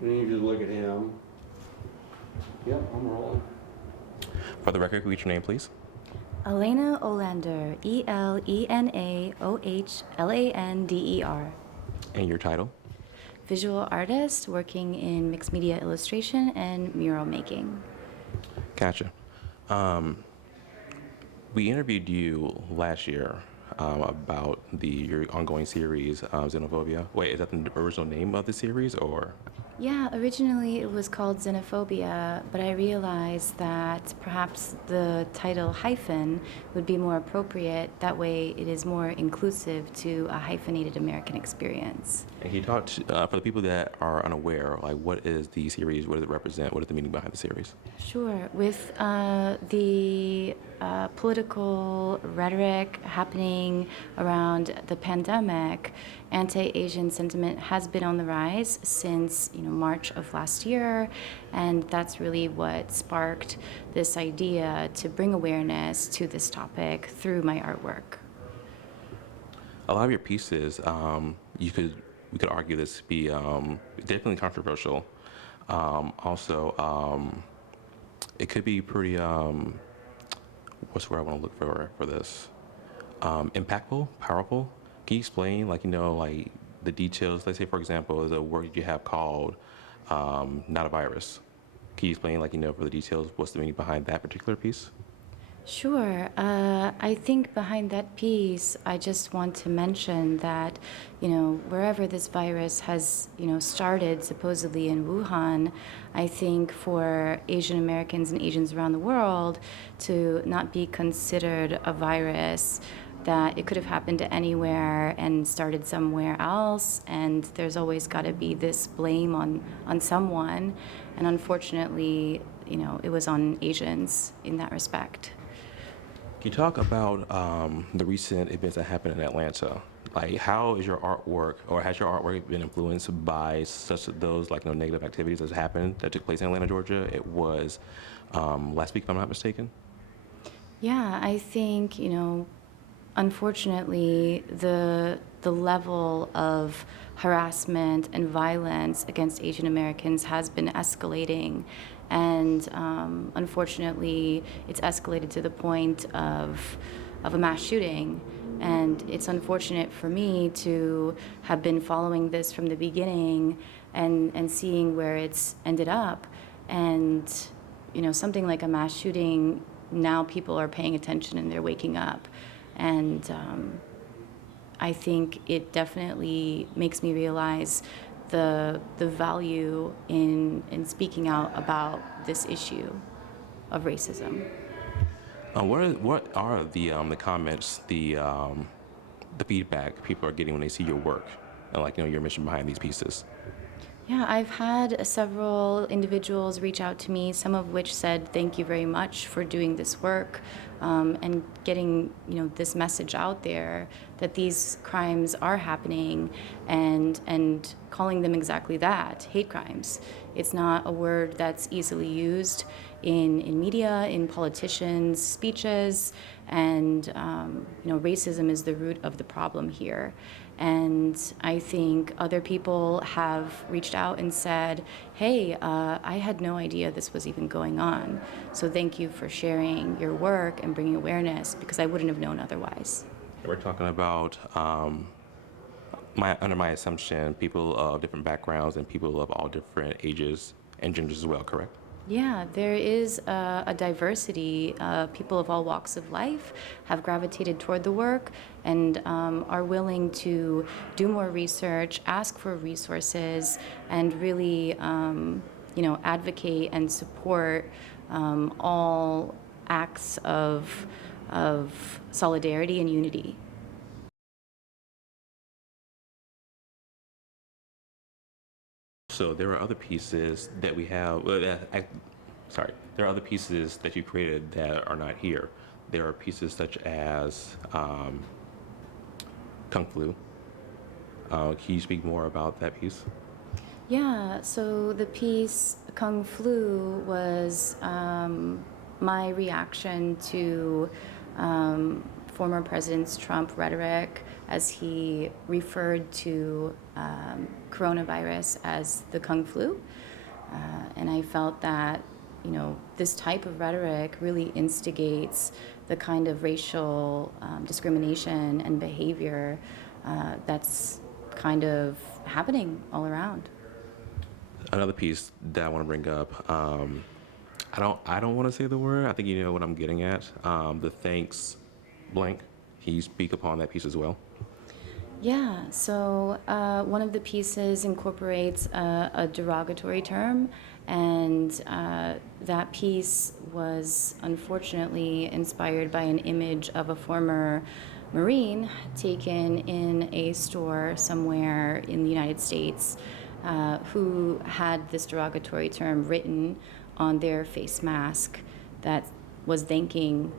And you just look at him. Yep, I'm rolling. For the record, can we get your name, please? Elena Øhlander, ELENAOHLANDER. And your title? Visual artist working in mixed media illustration and mural making. Gotcha. We interviewed you last year about your ongoing series, Xenophobia. Wait, is that the original name of the series, or? Yeah, originally it was called Xenophobia, but I realized that perhaps the title hyphen would be more appropriate. That way it is more inclusive to a hyphenated American experience. And can you talk for the people that are unaware, like what is the series, what does it represent, what is the meaning behind the series? Sure. With the political rhetoric happening around the pandemic, anti-Asian sentiment has been on the rise since March of last year, and that's really what sparked this idea to bring awareness to this topic through my artwork. A lot of your pieces, we could argue this to be definitely controversial. Also, it could be pretty, what's the word I want to look for this? Impactful, powerful. Can you explain, like the details? Let's say, for example, there's a work that you have called Not a Virus. Can you explain, for the details, what's the meaning behind that particular piece? Sure. I think behind that piece, I just want to mention that, wherever this virus has, started, supposedly in Wuhan, I think for Asian Americans and Asians around the world to not be considered a virus, that it could have happened anywhere and started somewhere else, and there's always got to be this blame on someone, and unfortunately, it was on Asians in that respect. Can you talk about the recent events that happened in Atlanta? Like, how is your artwork, or has your artwork been influenced by such those negative activities that happened that took place in Atlanta, Georgia? It was last week, if I'm not mistaken. Yeah, I think unfortunately, the level of harassment and violence against Asian Americans has been escalating, and unfortunately, it's escalated to the point of a mass shooting. And it's unfortunate for me to have been following this from the beginning and seeing where it's ended up. And something like a mass shooting, now people are paying attention and they're waking up. And I think it definitely makes me realize the value in speaking out about this issue of racism. What are the comments, the feedback people are getting when they see your work and your mission behind these pieces? Yeah, I've had several individuals reach out to me, some of which said thank you very much for doing this work and getting this message out there that these crimes are happening, and calling them exactly that, hate crimes. It's not a word that's easily used in media, in politicians' speeches, and racism is the root of the problem here. And I think other people have reached out and said, hey, I had no idea this was even going on. So thank you for sharing your work and bringing awareness, because I wouldn't have known otherwise. We're talking about, under my assumption, people of different backgrounds and people of all different ages and genders as well, correct? Yeah, there is a diversity. People of all walks of life have gravitated toward the work and are willing to do more research, ask for resources, and really, advocate and support all acts of solidarity and unity. So there are other pieces that we have, there are other pieces that you created that are not here. There are pieces such as Kung Flu. Can you speak more about that piece? Yeah, so the piece Kung Flu was my reaction to former President Trump rhetoric as he referred to coronavirus as the Kung flu. And I felt that, this type of rhetoric really instigates the kind of racial discrimination and behavior that's kind of happening all around. Another piece that I want to bring up, I don't want to say the word. I think you know what I'm getting at. The thanks blank. Can you speak upon that piece as well? Yeah, so one of the pieces incorporates a derogatory term, and that piece was unfortunately inspired by an image of a former Marine taken in a store somewhere in the United States who had this derogatory term written on their face mask that was thanking,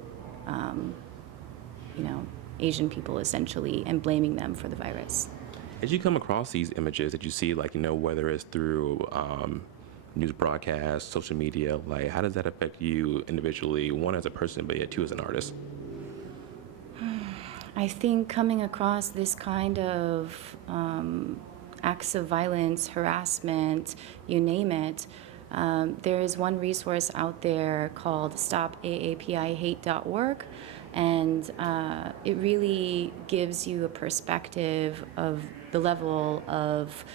Asian people essentially, and blaming them for the virus. As you come across these images that you see, whether it's through news broadcasts, social media, how does that affect you individually, one as a person, but yet two as an artist? I think coming across this kind of acts of violence, harassment, you name it, there is one resource out there called stopaapihate.org, and it really gives you a perspective of the level of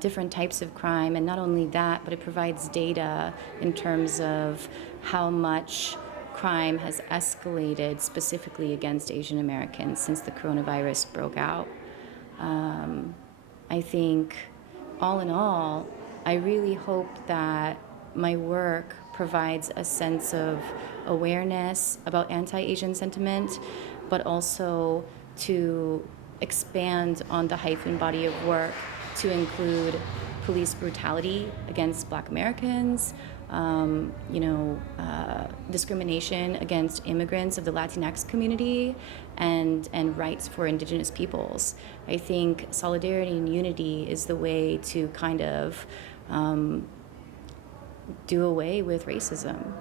different types of crime, and not only that, but it provides data in terms of how much crime has escalated specifically against Asian Americans since the coronavirus broke out. I think, all in all, I really hope that my work provides a sense of awareness about anti-Asian sentiment, but also to expand on the hyphen body of work to include police brutality against Black Americans, discrimination against immigrants of the Latinx community, and rights for indigenous peoples. I think solidarity and unity is the way to kind of do away with racism.